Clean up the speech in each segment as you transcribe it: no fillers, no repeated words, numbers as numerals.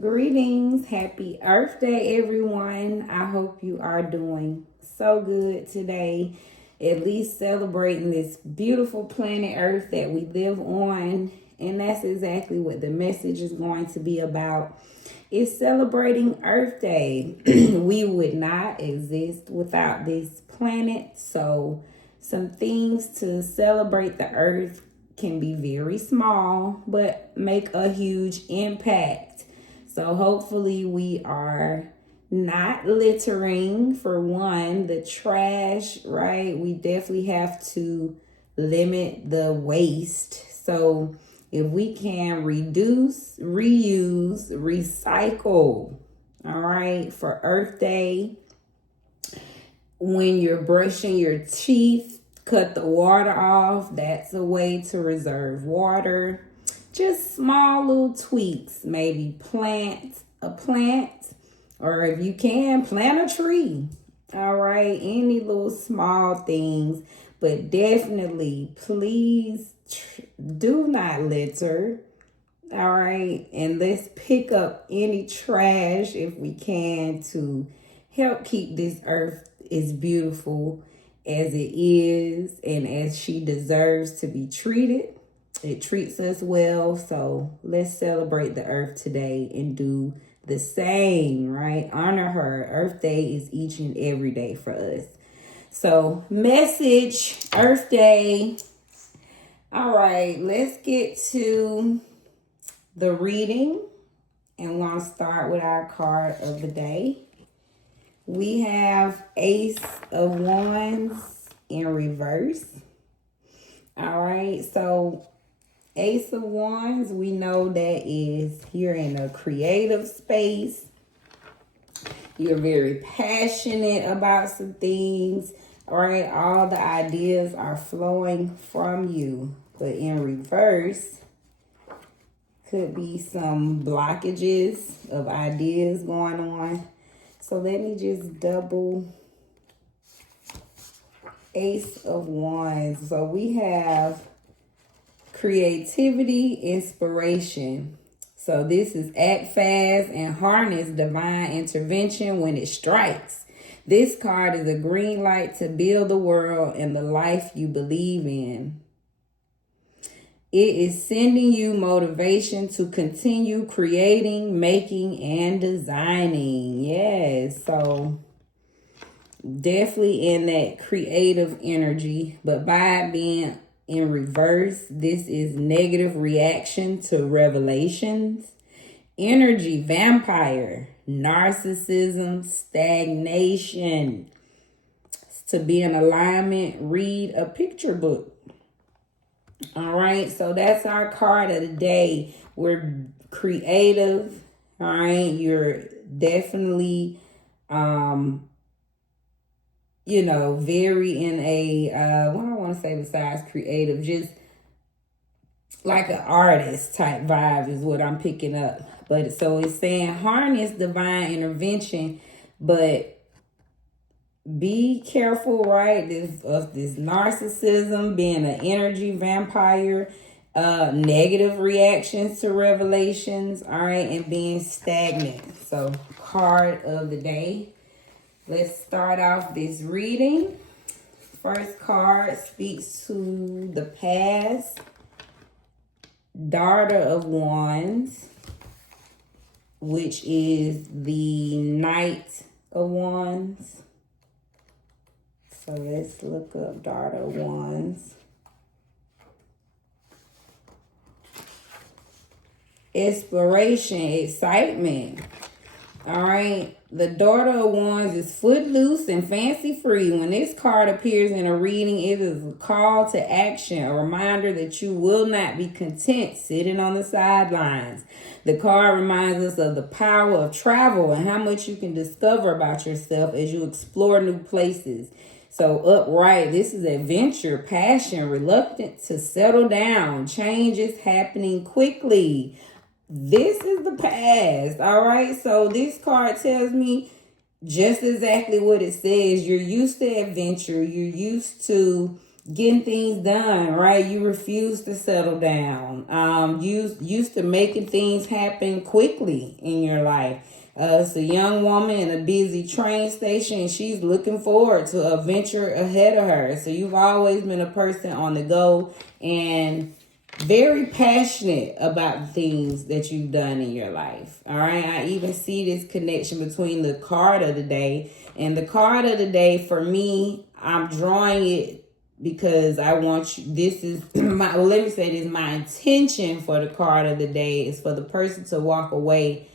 Greetings, happy Earth Day, everyone. I hope you are doing so good today, at least celebrating this beautiful planet Earth that we live on. And that's exactly what the message is going to be about. It's celebrating Earth Day. We would not exist without this planet. So, some things to celebrate the Earth can be very small, but make a huge impact. So hopefully we are not littering, for one, the trash, right? We definitely have to limit the waste. So if we can reduce, reuse, recycle, all right, for Earth Day, when you're brushing your teeth, cut the water off. That's a way to reserve water. Just small little tweaks. Maybe plant a plant, or if you can, plant a tree. All right, any little small things, but definitely please do not litter. All right, and let's pick up any trash if we can to help keep this earth as beautiful as it is and as she deserves to be treated. It treats us well, so let's celebrate the earth today and do the same, right? Honor her. Earth Day is each and every day for us. So, message, Earth Day. All right, let's get to the reading, and we'll start with our card of the day. We have Ace of Wands in reverse. All right, so Ace of Wands, we know that is you're in a creative space. You're very passionate about some things. All right, all the ideas are flowing from you. But in reverse, could be some blockages of ideas going on. So let me just double Ace of Wands. So we have creativity, inspiration. So this is act fast and harness divine intervention when it strikes. This card is a green light to build the world and the life you believe in. It is sending you motivation to continue creating, making, and designing. Yes, so definitely in that creative energy. But by it being in reverse, this is negative reaction to revelations. Energy vampire, narcissism, stagnation. To be in alignment, read a picture book. All right, so that's our card of the day. We're creative. All right, you're definitely very in a what I want to say besides creative, just like an artist type vibe is what I'm picking up. But so it's saying harness divine intervention, but be careful, right? This narcissism, being an energy vampire, negative reactions to revelations, all right, and being stagnant. So, card of the day. Let's start off this reading. First card speaks to the past. Daughter of Wands, which is the Knight of Wands. So let's look up Daughter of Wands. Inspiration, excitement. All right. The Daughter of Wands is footloose and fancy free. When this card appears in a reading, it is a call to action, a reminder that you will not be content sitting on the sidelines. The card reminds us of the power of travel and how much you can discover about yourself as you explore new places. So upright, this is adventure, passion, reluctant to settle down. Change is happening quickly. This is the past, all right? So this card tells me just exactly what it says. You're used to adventure. You're used to getting things done, right? You refuse to settle down. You used to making things happen quickly in your life. It's a young woman in a busy train station, and she's looking forward to a venture ahead of her. So you've always been a person on the go and very passionate about the things that you've done in your life. All right. I even see this connection between the card of the day and the card of the day. For me, I'm drawing it because I want you, this is my, well, let me say this, my intention for the card of the day is for the person to walk away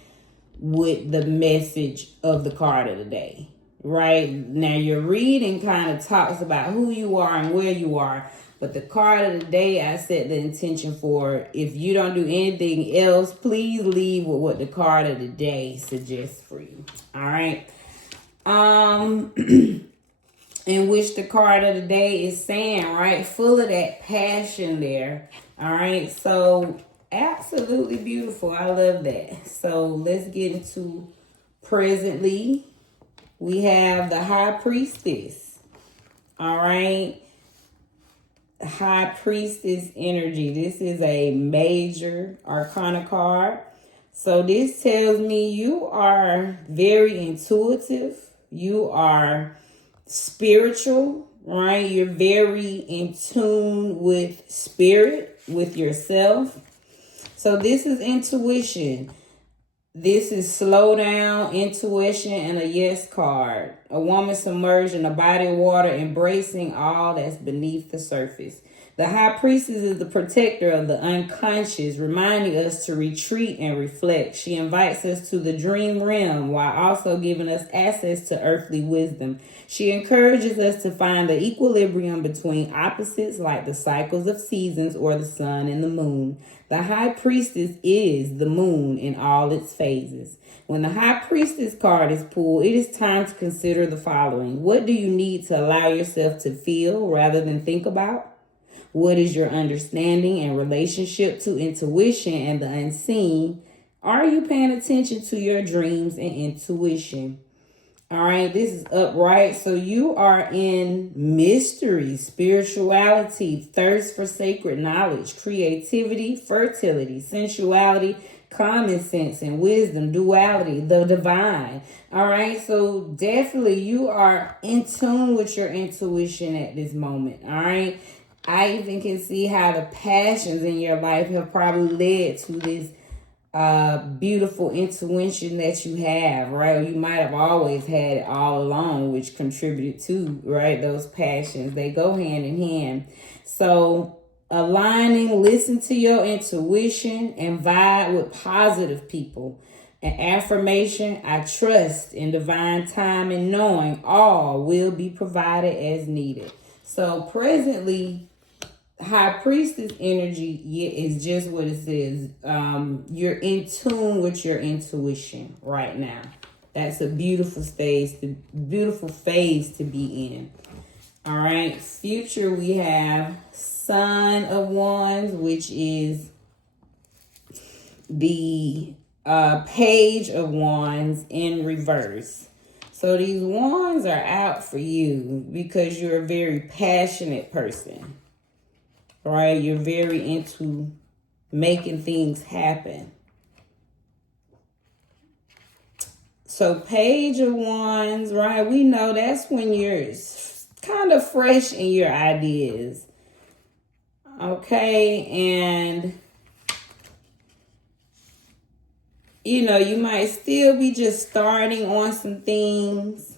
with the message of the card of the day. Right now, your reading kind of talks about who you are and where you are. But the card of the day, I set the intention for. If you don't do anything else, please leave with what the card of the day suggests for you. All right. In which the card of the day is saying, right? Full of that passion there. All right. So absolutely beautiful. I love that. So let's get into presently. We have the High Priestess. All right. High Priestess energy. This is a major arcana card. So this tells me you are very intuitive. You are spiritual, right? You're very in tune with spirit, with yourself. So this is intuition. This is slow down, intuition, and a yes card. A woman submerged in a body of water, embracing all that's beneath the surface. The High Priestess is the protector of the unconscious, reminding us to retreat and reflect. She invites us to the dream realm while also giving us access to earthly wisdom. She encourages us to find the equilibrium between opposites like the cycles of seasons or the sun and the moon. The High Priestess is the moon in all its phases. When the High Priestess card is pulled, it is time to consider the following. What do you need to allow yourself to feel rather than think about? What is your understanding and relationship to intuition and the unseen? Are you paying attention to your dreams and intuition? All right, this is upright. So you are in mystery, spirituality, thirst for sacred knowledge, creativity, fertility, sensuality, common sense, and wisdom, duality, the divine. All right, so definitely you are in tune with your intuition at this moment. All right. I even can see how the passions in your life have probably led to this beautiful intuition that you have, right? Or you might have always had it all along, which contributed to, right, those passions. They go hand in hand. So aligning, listen to your intuition and vibe with positive people. An affirmation, I trust in divine time and knowing all will be provided as needed. So presently, High Priestess energy is just what it says. You're in tune with your intuition right now. That's a beautiful phase to be in. All right. Future, we have Son of Wands, which is the Page of Wands in reverse. So these wands are out for you because you're a very passionate person. Right? You're very into making things happen. So Page of Wands, right? We know that's when you're kind of fresh in your ideas. Okay? And, you know, you might still be just starting on some things.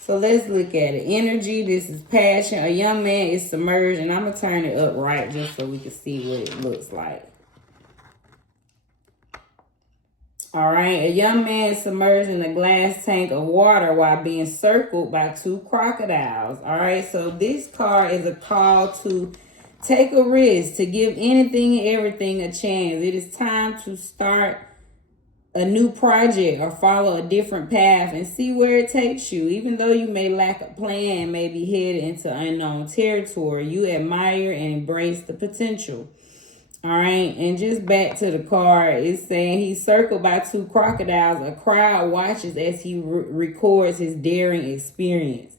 So let's look at it. Energy, this is passion. A young man is submerged, and I'm going to turn it up right just so we can see what it looks like. All right. A young man is submerged in a glass tank of water while being circled by two crocodiles. All right. So this card is a call to take a risk, to give anything and everything a chance. It is time to start a new project or follow a different path and see where it takes you. Even though you may lack a plan, may be headed into unknown territory, you admire and embrace the potential. All right. And just back to the card, it's saying he's circled by two crocodiles. A crowd watches as he records his daring experience.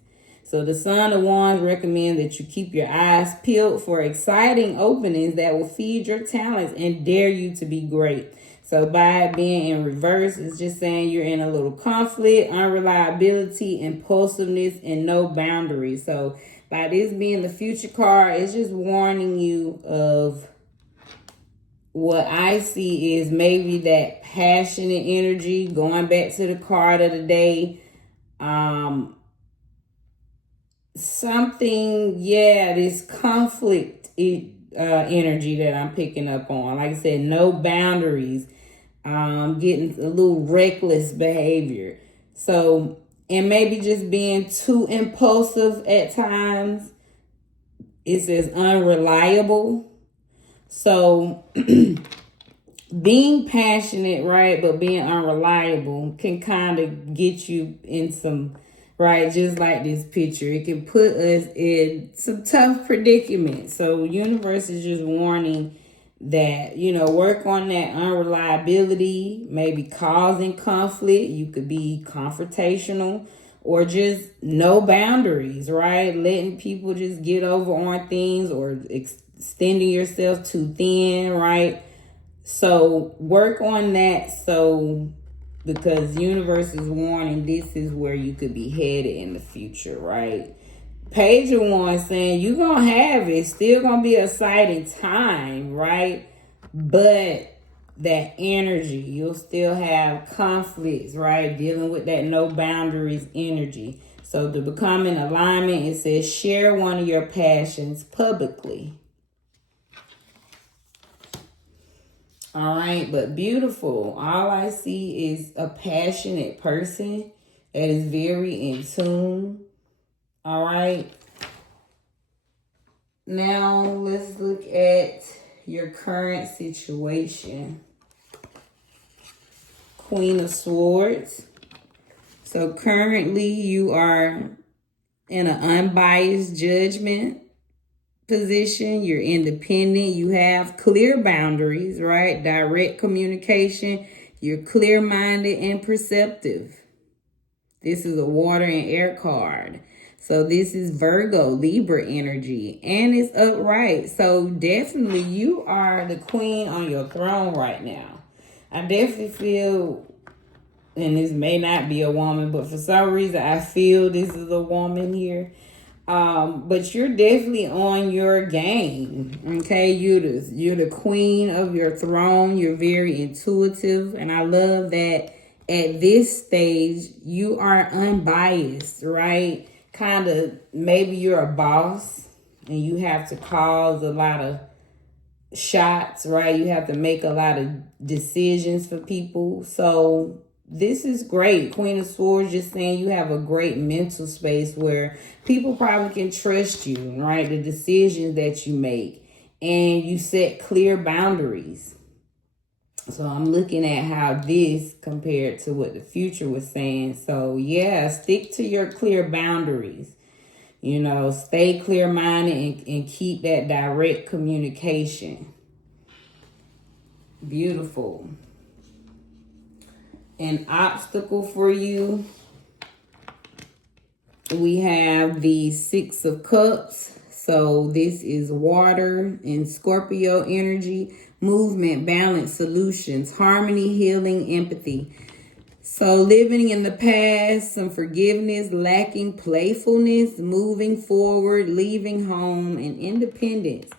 So the Son of Wands recommends that you keep your eyes peeled for exciting openings that will feed your talents and dare you to be great. So by it being in reverse, it's just saying you're in a little conflict, unreliability, impulsiveness, and no boundaries. So by this being the Future card, it's just warning you of what I see is maybe that passionate energy. Going back to the card of the day, this conflict energy that I'm picking up on. Like I said, no boundaries, getting a little reckless behavior. So, and maybe just being too impulsive at times. It says unreliable. So, being passionate, right, but being unreliable can kind of get you in some, right, just like this picture. It can put us in some tough predicaments. So universe is just warning that, work on that unreliability, maybe causing conflict. You could be confrontational or just no boundaries, right? Letting people just get over on things or extending yourself too thin, right? So work on that. So because universe is warning, this is where you could be headed in the future, right? Page of Wands saying you're going to have it. Still going to be an exciting time, right? But that energy, you'll still have conflicts, right? Dealing with that no boundaries energy. So to become in alignment, it says share one of your passions publicly. All right, but beautiful. All I see is a passionate person that is very in tune. All right. Now let's look at your current situation. Queen of Swords. So currently you are in an unbiased judgment position. You're independent. You have clear boundaries, right? Direct communication. You're clear-minded and perceptive. This is a water and air card. So this is Virgo, Libra energy, and it's upright. So definitely you are the queen on your throne right now. I definitely feel, and this may not be a woman, but for some reason I feel this is a woman here. But you're definitely on your game. Okay, you're the queen of your throne. You're very intuitive, and I love that at this stage you are unbiased, right? Kind of maybe you're a boss and you have to cause a lot of shots, right? You have to make a lot of decisions for people. So this is great. Queen of Swords just saying you have a great mental space where people probably can trust you, right? The decisions that you make, and you set clear boundaries. So I'm looking at how this compared to what the future was saying. So yeah, stick to your clear boundaries. Stay clear-minded and keep that direct communication. Beautiful. An obstacle for you. We have the Six of Cups. So this is water and Scorpio energy. Movement, balance, solutions, harmony, healing, empathy. So living in the past, some forgiveness, lacking playfulness, moving forward, leaving home, and independence.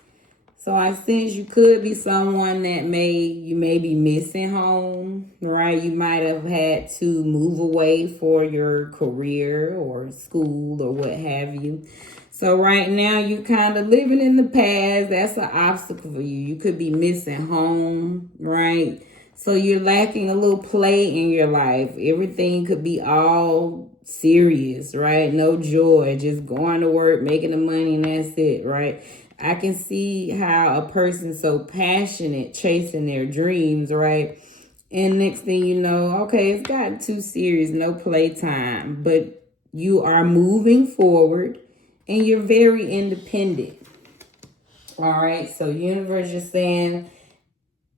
So I sense you could be someone that you may be missing home, right? You might have had to move away for your career or school or what have you. So right now you're kind of living in the past. That's an obstacle for you. You could be missing home, right? So you're lacking a little play in your life. Everything could be all serious, right? No joy, just going to work, making the money, and that's it, right? I can see how a person's so passionate chasing their dreams, right? And next thing you know, okay, it's gotten too serious, no playtime. But you are moving forward and you're very independent. All right, so universe is saying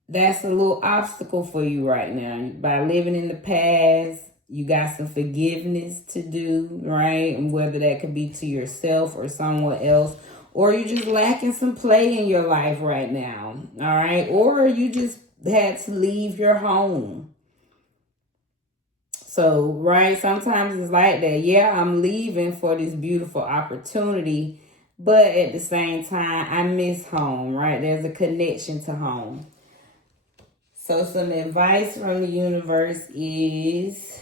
that's a little obstacle for you right now. By living in the past, You got some forgiveness to do, right? And whether that could be to yourself or someone else, or you're just lacking some play in your life right now, all right? Or you just had to leave your home. So, right, sometimes it's like that. Yeah, I'm leaving for this beautiful opportunity, but at the same time, I miss home, right? There's a connection to home. So some advice from the universe is,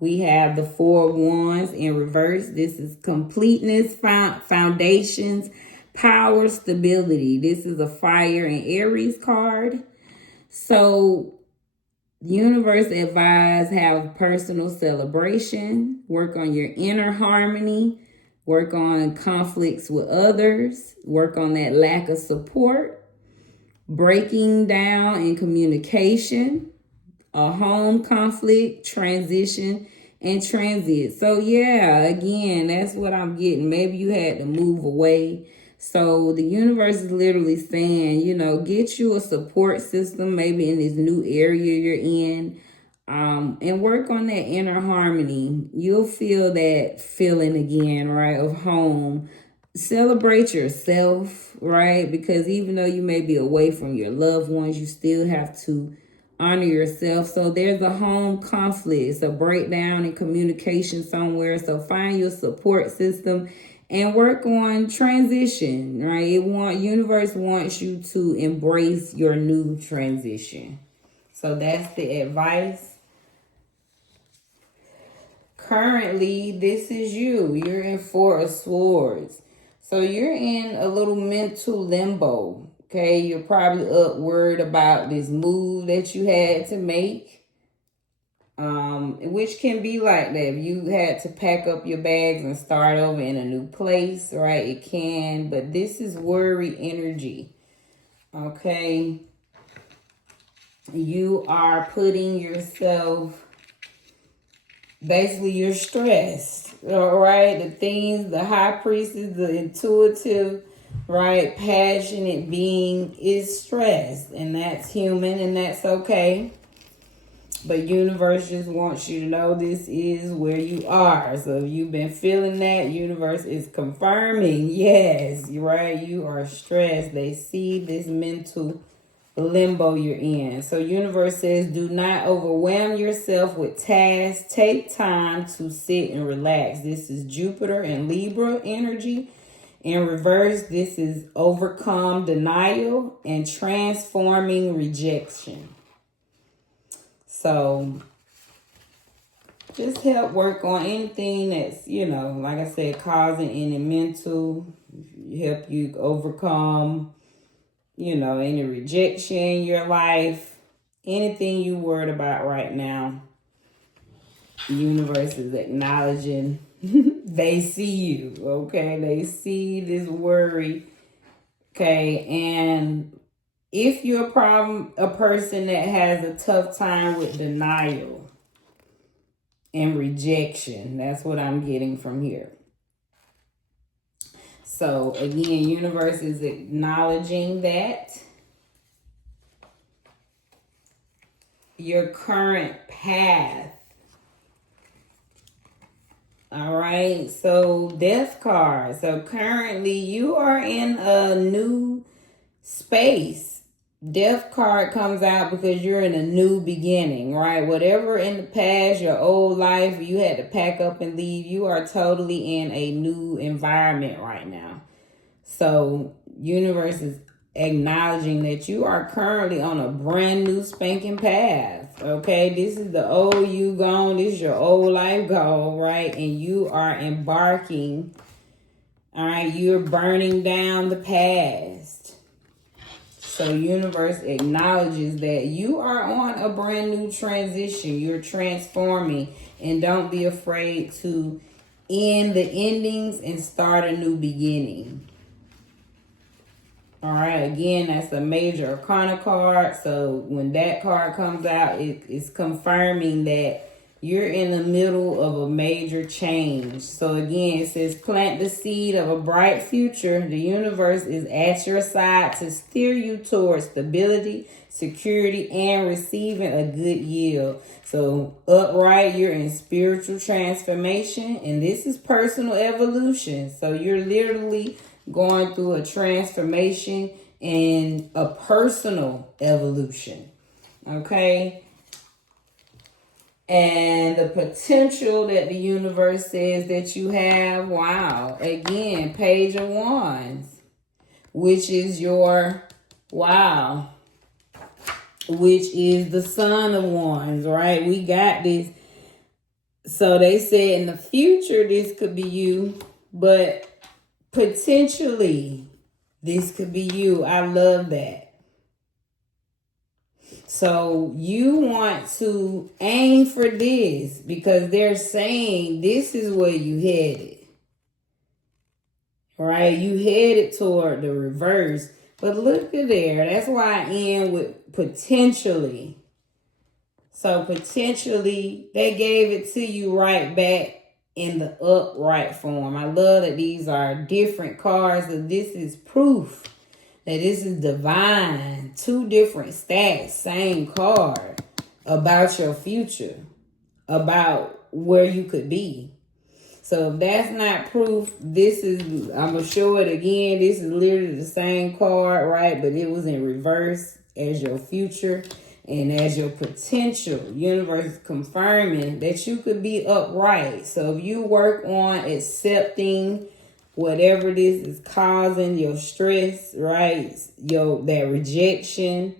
we have the Four of Wands in reverse. This is completeness, foundations, power, stability. This is a fire and Aries card. So the universe advise have personal celebration, work on your inner harmony, work on conflicts with others, work on that lack of support, breaking down in communication, a home conflict, transition, and transit. So yeah, again, that's what I'm getting. Maybe you had to move away. So the universe is literally saying, you know, get you a support system, maybe in this new area you're in, and work on that inner harmony. You'll feel that feeling again, right, of home. Celebrate yourself, right? Because even though you may be away from your loved ones, you still have to honor yourself. So there's a home conflict. It's a breakdown in communication somewhere. So find your support system and work on transition, right? Universe wants you to embrace your new transition. So that's the advice. Currently, this is you. You're in Four of Swords. So you're in a little mental limbo. Okay, you're probably worried about this move that you had to make. Which can be like that. If you had to pack up your bags and start over in a new place, right? It can, but this is worry energy. Okay. You are putting yourself, basically you're stressed, all right? The high priestess, the intuitive, right, passionate being is stressed, and that's human, and that's okay. But universe just wants you to know this is where you are. So if you've been feeling that, universe is confirming, yes, you're right, you are stressed. They see this mental limbo you're in. So universe says, do not overwhelm yourself with tasks. Take time to sit and relax. This is Jupiter and Libra energy. In reverse, this is overcome denial and transforming rejection. So just help work on anything that's, you know, like I said, causing any mental, help you overcome, you know, any rejection in your life, anything you worried about right now. The universe is acknowledging they see you, okay? They see this worry, okay? And if you're a person that has a tough time with denial and rejection, that's what I'm getting from here. So again, universe is acknowledging that your current path. All right, so death card. So currently you are in a new space. Death card comes out because you're in a new beginning, right? Whatever in the past, your old life, you had to pack up and leave. You are totally in a new environment right now. So universe is acknowledging that you are currently on a brand new spanking path. Okay, this is the old you gone. This is your old life gone, right? And you are embarking. All right, you're burning down the past. So universe acknowledges that you are on a brand new transition. You're transforming, and don't be afraid to end the endings and start a new beginning. All right, again, that's a major arcana card. So when that card comes out, it's confirming that You're in the middle of a major change. So again, it says plant the seed of a bright future. The universe is at your side to steer you towards stability, security, and receiving a good yield. So upright, you're in spiritual transformation, and this is personal evolution. So you're literally going through a transformation and a personal evolution. Okay? And the potential that the universe says that you have, wow. Again, Page of Wands, which is your, wow, which is the Son of Wands, right? We got this. So they said in the future, this could be you, but potentially this could be you. I love that. So you want to aim for this because they're saying this is where you headed. Right? You headed toward the reverse. But look at there. That's why I end with potentially. So potentially they gave it to you right back in the upright form. I love that these are different cards. That this is proof that this is divine. 2 different stacks, same card about your future, about where you could be. So if that's not proof, this is, I'm going to show it again. This is literally the same card, right? But it was in reverse as your future and as your potential. Universe is confirming that you could be upright. So if you work on accepting whatever this is causing your stress, right? That rejection,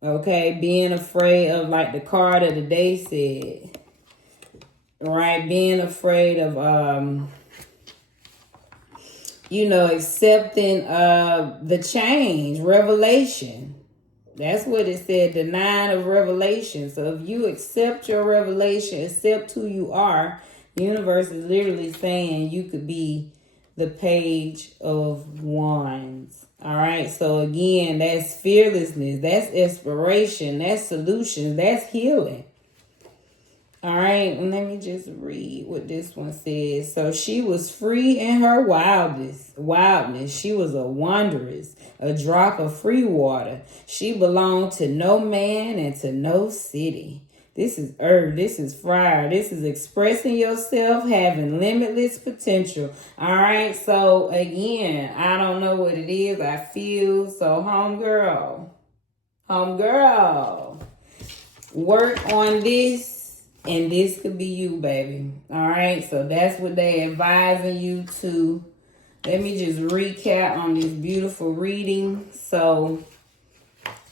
okay? Being afraid of, like the card of the day said, right? Being afraid of, accepting the change, revelation. That's what it said, the 9 of revelation. So if you accept your revelation, accept who you are, the universe is literally saying you could be the Page of Wands. All right. So again, that's fearlessness. That's inspiration. That's solutions. That's healing. All right. And let me just read what this one says. So she was free in her wildness. She was a wanderess, a drop of free water. She belonged to no man and to no city. This is earth. This is fire. This is expressing yourself, having limitless potential. All right. So again, I don't know what it is. I feel so homegirl, work on this, and this could be you, baby. All right. So that's what they advising you to. Let me just recap on this beautiful reading. So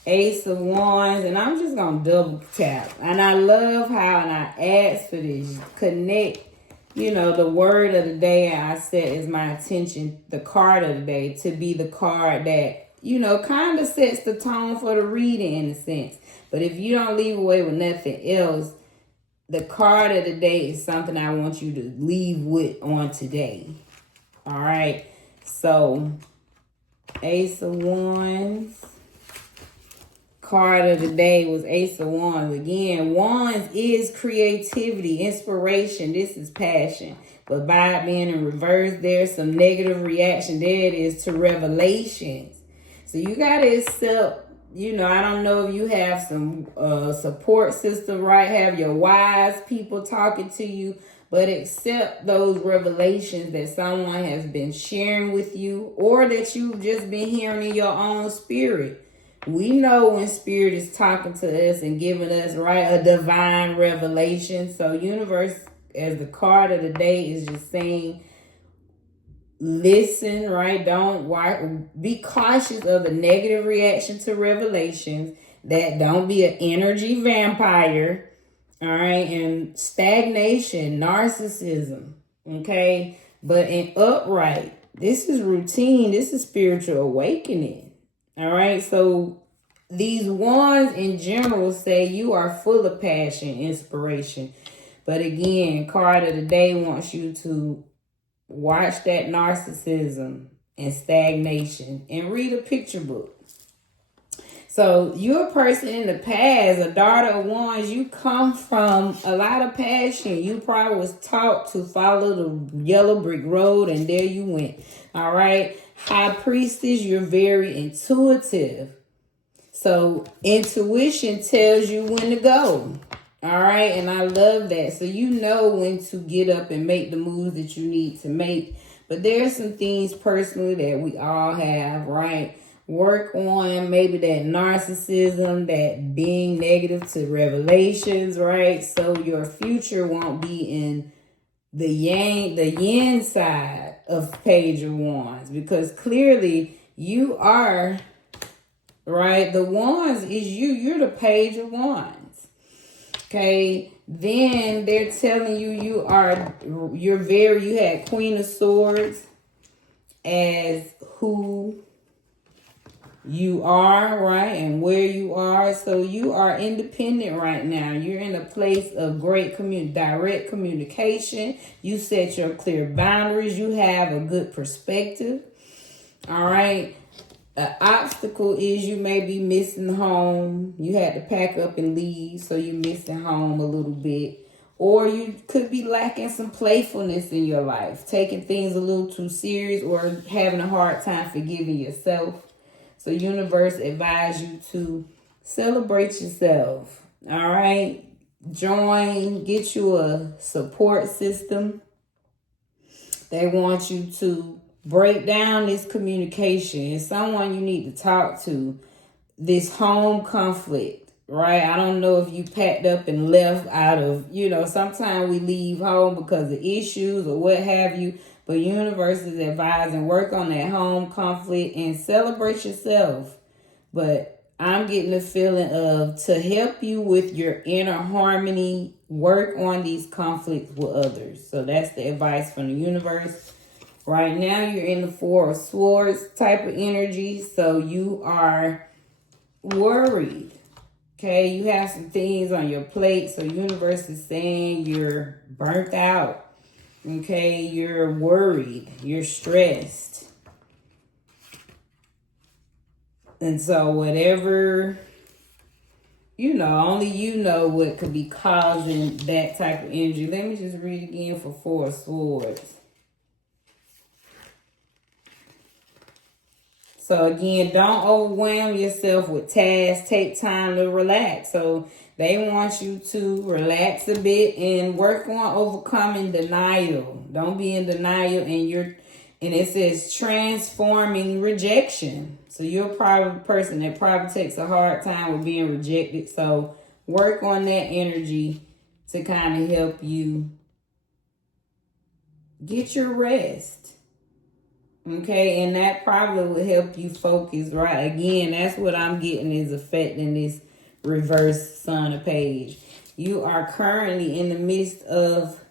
Ace of Wands, and I'm just going to double tap. And I love how, and I asked for this, connect, the word of the day I set is my attention, the card of the day, to be the card that, kind of sets the tone for the reading in a sense. But if you don't leave away with nothing else, the card of the day is something I want you to leave with on today. All right. So, Ace of Wands. Card of the day was Ace of Wands. Again, Wands is creativity, inspiration. This is passion. But by it being in reverse, there's some negative reaction. There it is to revelations. So you got to accept, I don't know if you have some support system, right? Have your wise people talking to you. But accept those revelations that someone has been sharing with you or that you've just been hearing in your own spirit. We know when spirit is talking to us and giving us, right, a divine revelation. So universe, as the card of the day, is just saying, listen, right? Be cautious of the negative reaction to revelations. That don't be an energy vampire, all right? And stagnation, narcissism, okay? But in upright, this is routine. This is spiritual awakening. All right, so these wands in general say you are full of passion, inspiration. But again, card of the day wants you to watch that narcissism and stagnation and read a picture book. So you're a person in the past, a daughter of wands. You come from a lot of passion. You probably was taught to follow the yellow brick road, and there you went. All right. High priestess, you're very intuitive. So intuition tells you when to go. All right. And I love that. So you know when to get up and make the moves that you need to make. But there's some things personally that we all have, right? Work on maybe that narcissism, that being negative to revelations, right? So your future won't be in the yin side of Page of Wands, because clearly you are, right? The Wands is you. You're the Page of Wands. Okay. Then they're telling you you had Queen of Swords as who you are, right? And where you are. So you are independent right now. You're in a place of great direct communication. You set your clear boundaries. You have a good perspective. All right. An obstacle is you may be missing home. You had to pack up and leave, so you're missing home a little bit. Or you could be lacking some playfulness in your life, taking things a little too serious, or having a hard time forgiving yourself. So universe advise you to celebrate yourself. All right. Get you a support system. They want you to break down this communication. It's someone you need to talk to. This home conflict, right? I don't know if you packed up and left out of, sometimes we leave home because of issues or what have you. But universe is advising work on that home conflict and celebrate yourself. But I'm getting the feeling of to help you with your inner harmony, work on these conflicts with others. So that's the advice from the universe. Right now you're in the Four of Swords type of energy. So you are worried. Okay, you have some things on your plate. So universe is saying you're burnt out. Okay, you're worried, you're stressed. And so whatever, only you know what could be causing that type of energy. Let me just read again for Four of Swords. So again, don't overwhelm yourself with tasks. Take time to relax. So they want you to relax a bit and work on overcoming denial. Don't be in denial, and it says transforming rejection. So you're probably a person that probably takes a hard time with being rejected. So work on that energy to kind of help you get your rest. Okay, and that probably will help you focus, right? Again, that's what I'm getting is affecting this reverse Sun of Page. You are currently in the midst of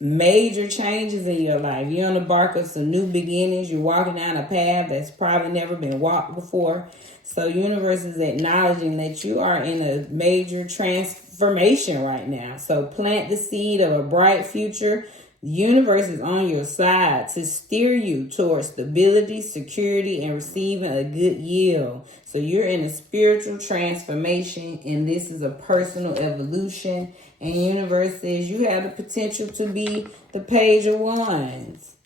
major changes in your life. You're on the bark of some new beginnings. You're walking down a path that's probably never been walked before. So universe is acknowledging that you are in a major transformation right now. So plant the seed of a bright future. The universe is on your side to steer you towards stability, security, and receiving a good yield. So you're in a spiritual transformation, and this is a personal evolution. And universe says you have the potential to be the Page of Wands.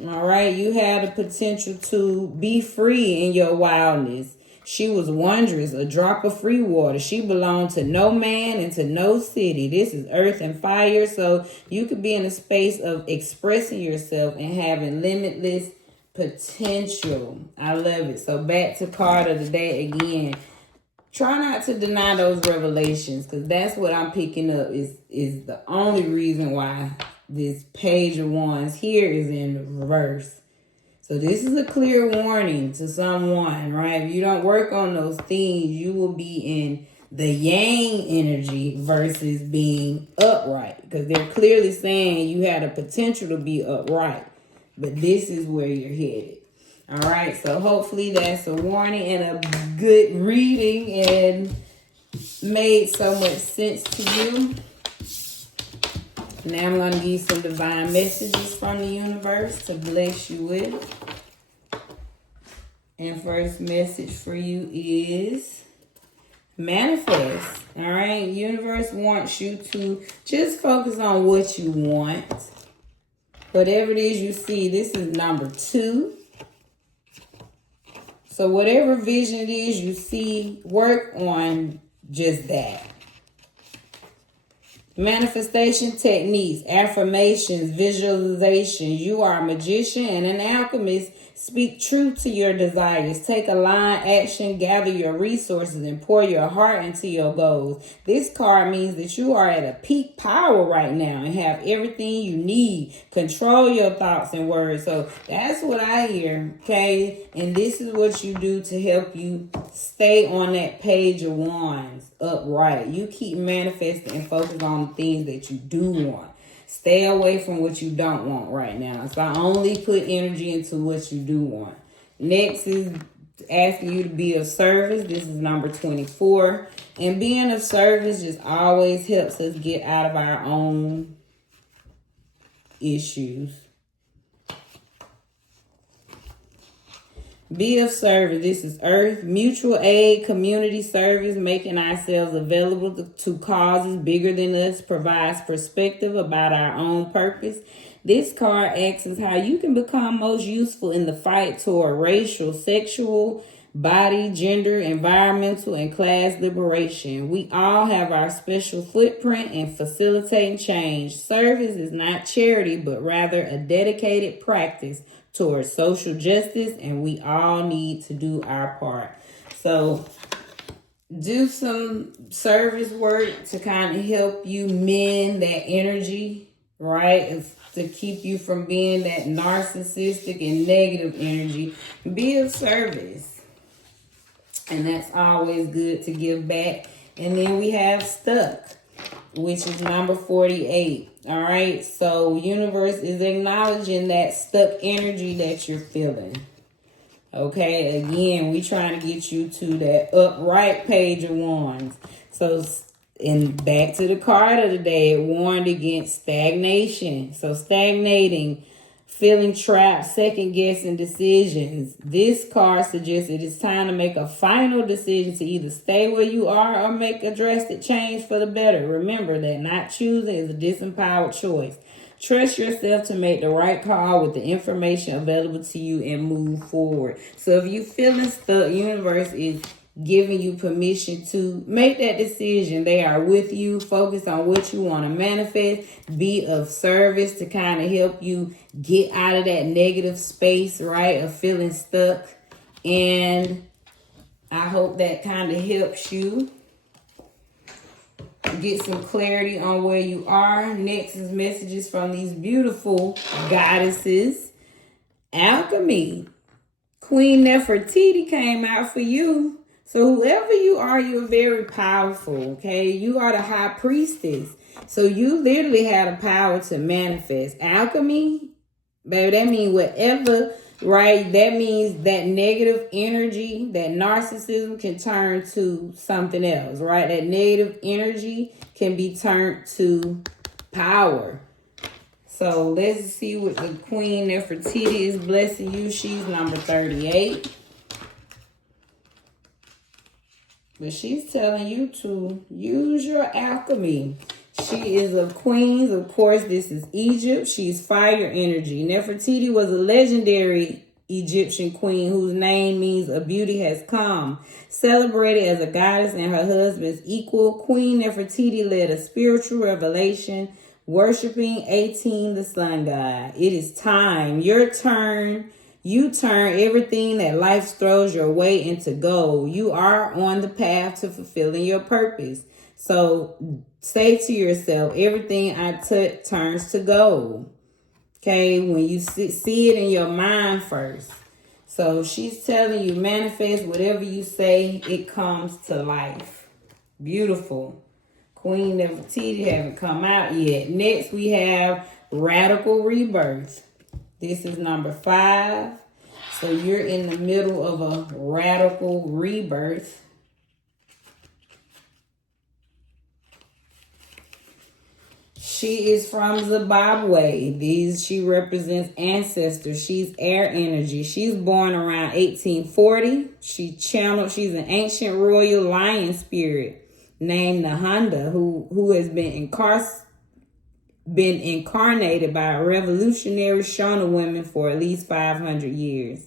All right, you have the potential to be free in your wildness. She was wondrous, a drop of free water. She belonged to no man and to no city. This is earth and fire. So you could be in a space of expressing yourself and having limitless potential. I love it. So back to card of the day again. Try not to deny those revelations, because that's what I'm picking up is the only reason why this Page of Wands here is in reverse. So this is a clear warning to someone, right? If you don't work on those things, you will be in the yang energy versus being upright. Because they're clearly saying you had a potential to be upright. But this is where you're headed. All right, so hopefully that's a warning and a good reading and made so much sense to you. Now I'm going to give you some divine messages from the universe to bless you with. And first message for you is manifest. All right. Universe wants you to just focus on what you want. Whatever it is you see, this is number 2. So whatever vision it is you see, work on just that. Manifestation techniques, affirmations, visualization. You are a magician and an alchemist. Speak truth to your desires. Take aligned action, gather your resources, and pour your heart into your goals. This card means that you are at a peak power right now and have everything you need. Control your thoughts and words. So that's what I hear, okay? And this is what you do to help you stay on that page of wands upright. You keep manifesting and focus on the things that you do want. Stay away from what you don't want right now. So I only put energy into what you do want. Next is asking you to be of service. This is number 24. And being of service just always helps us get out of our own issues. Be of service. This is Earth. Mutual aid, community service, making ourselves available to causes bigger than us, provides perspective about our own purpose. This card asks us how you can become most useful in the fight toward racial, sexual, body, gender, environmental, and class liberation. We all have our special footprint in facilitating change. Service is not charity, but rather a dedicated practice towards social justice, and we all need to do our part. So do some service work to kind of help you mend that energy, right? It's to keep you from being that narcissistic and negative energy. Be of service. And that's always good to give back. And then we have stuck, which is number 48. All right. So universe is acknowledging that stuck energy that you're feeling. Okay. Again, we trying to get you to that upright page of wands. So, and back to the card of the day, it warned against stagnation. So stagnating, feeling trapped, second guessing decisions. This card suggests it is time to make a final decision to either stay where you are or make a drastic change for the better. Remember that not choosing is a disempowered choice. Trust yourself to make the right call with the information available to you and move forward. So if you're feeling stuck, universe is giving you permission to make that decision. They are with you. Focus on what you want to manifest. Be of service to kind of help you get out of that negative space, right, of feeling stuck. And I hope that kind of helps you get some clarity on where you are. Next is messages from these beautiful goddesses. Alchemy. Queen Nefertiti came out for you. So whoever you are, you're very powerful, okay? You are the high priestess. So you literally have the power to manifest. Alchemy, baby, that means whatever, right? That means that negative energy, that narcissism can turn to something else, right? That negative energy can be turned to power. So let's see what the Queen Nefertiti is blessing you. She's number 38. But she's telling you to use your alchemy. She is of queens. Of course, this is Egypt. She's fire energy. Nefertiti was a legendary Egyptian queen whose name means a beauty has come. Celebrated as a goddess and her husband's equal, Queen Nefertiti led a spiritual revelation, worshiping 18, the sun god. It is time. Your turn. You turn everything that life throws your way into gold. You are on the path to fulfilling your purpose. So say to yourself, everything I touch turns to gold. Okay, when you see it in your mind first. So she's telling you, manifest whatever you say, it comes to life. Beautiful. Queen Nefertiti haven't come out yet. Next we have radical rebirth. This is number 5. So you're in the middle of a radical rebirth. She is from Zimbabwe. She represents ancestors. She's air energy. She's born around 1840. She's an ancient royal lion spirit named Nahanda, who has been incarnated by revolutionary Shona women for at least 500 years.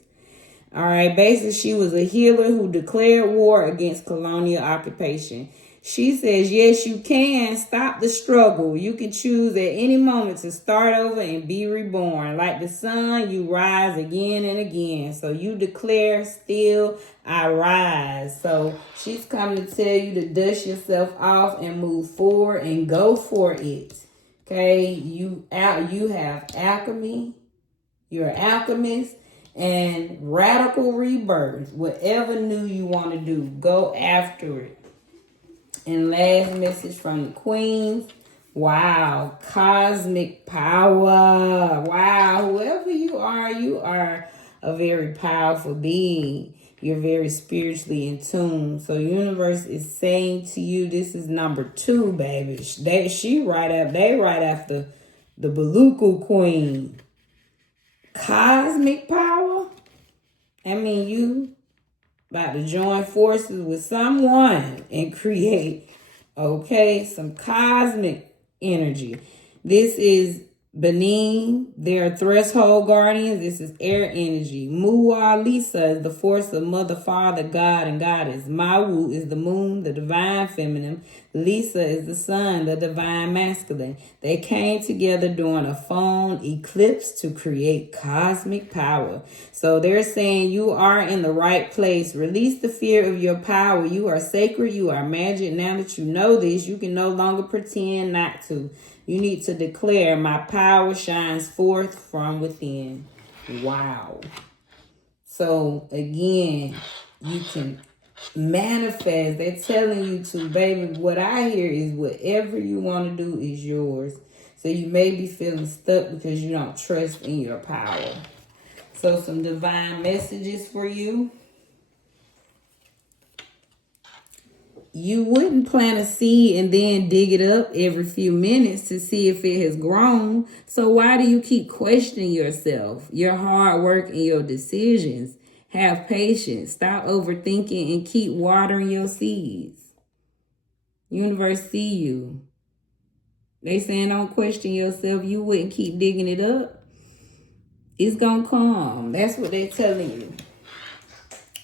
All right, basically, she was a healer who declared war against colonial occupation. She says, yes, you can stop the struggle. You can choose at any moment to start over and be reborn. Like the sun, you rise again and again. So you declare, still, I rise. So she's coming to tell you to dust yourself off and move forward and go for it. Okay, you have alchemy. You're an alchemist. And radical rebirth. Whatever new you want to do, go after it. And last message from the queens. Wow. Cosmic power. Wow. Whoever you are a very powerful being. You're very spiritually in tune. So universe is saying to you, this is number 2, baby. They right after the Baluku queen. Cosmic power. I mean, you about to join forces with someone and create, some cosmic energy. This is Benin. They're threshold guardians. This is air energy. Muwa Lisa is the force of mother, father, God, and goddess. Mawu is the moon, the divine feminine. Lisa is the sun, the divine masculine. They came together during a phone eclipse to create cosmic power. So they're saying you are in the right place. Release the fear of your power. You are sacred. You are magic. Now that you know this, you can no longer pretend not to. You need to declare, my power shines forth from within. Wow. So again, you can manifest. They're telling you to, baby, what I hear is whatever you want to do is yours. So you may be feeling stuck because you don't trust in your power. So some divine messages for you. You wouldn't plant a seed and then dig it up every few minutes to see if it has grown. So why do you keep questioning yourself, your hard work, and your decisions? Have patience. Stop overthinking and keep watering your seeds. Universe see you. They saying don't question yourself. You wouldn't keep digging it up. It's going to come. That's what they're telling you.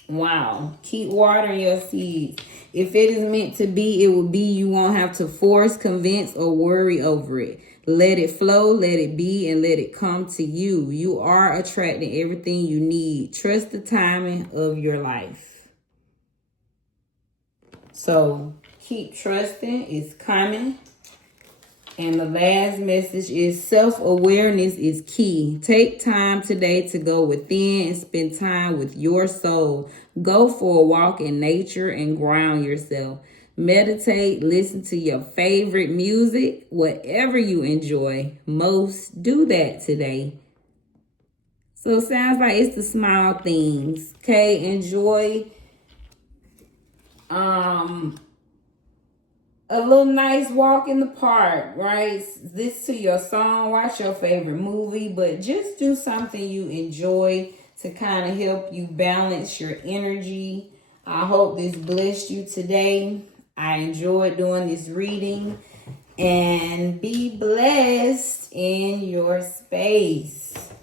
Wow. Keep watering your seeds. If it is meant to be, it will be. You won't have to force, convince, or worry over it. Let it flow, let it be, and let it come to you. You are attracting everything you need. Trust the timing of your life. So keep trusting. It's coming. And the last message is self-awareness is key. Take time today to go within and spend time with your soul. Go for a walk in nature and ground yourself. Meditate, listen to your favorite music, whatever you enjoy most. Do that today. So it sounds like it's the small things. Okay, enjoy a little nice walk in the park, right? Listen to your song, watch your favorite movie, but just do something you enjoy to kind of help you balance your energy. I hope this blessed you today. I enjoyed doing this reading, and be blessed in your space.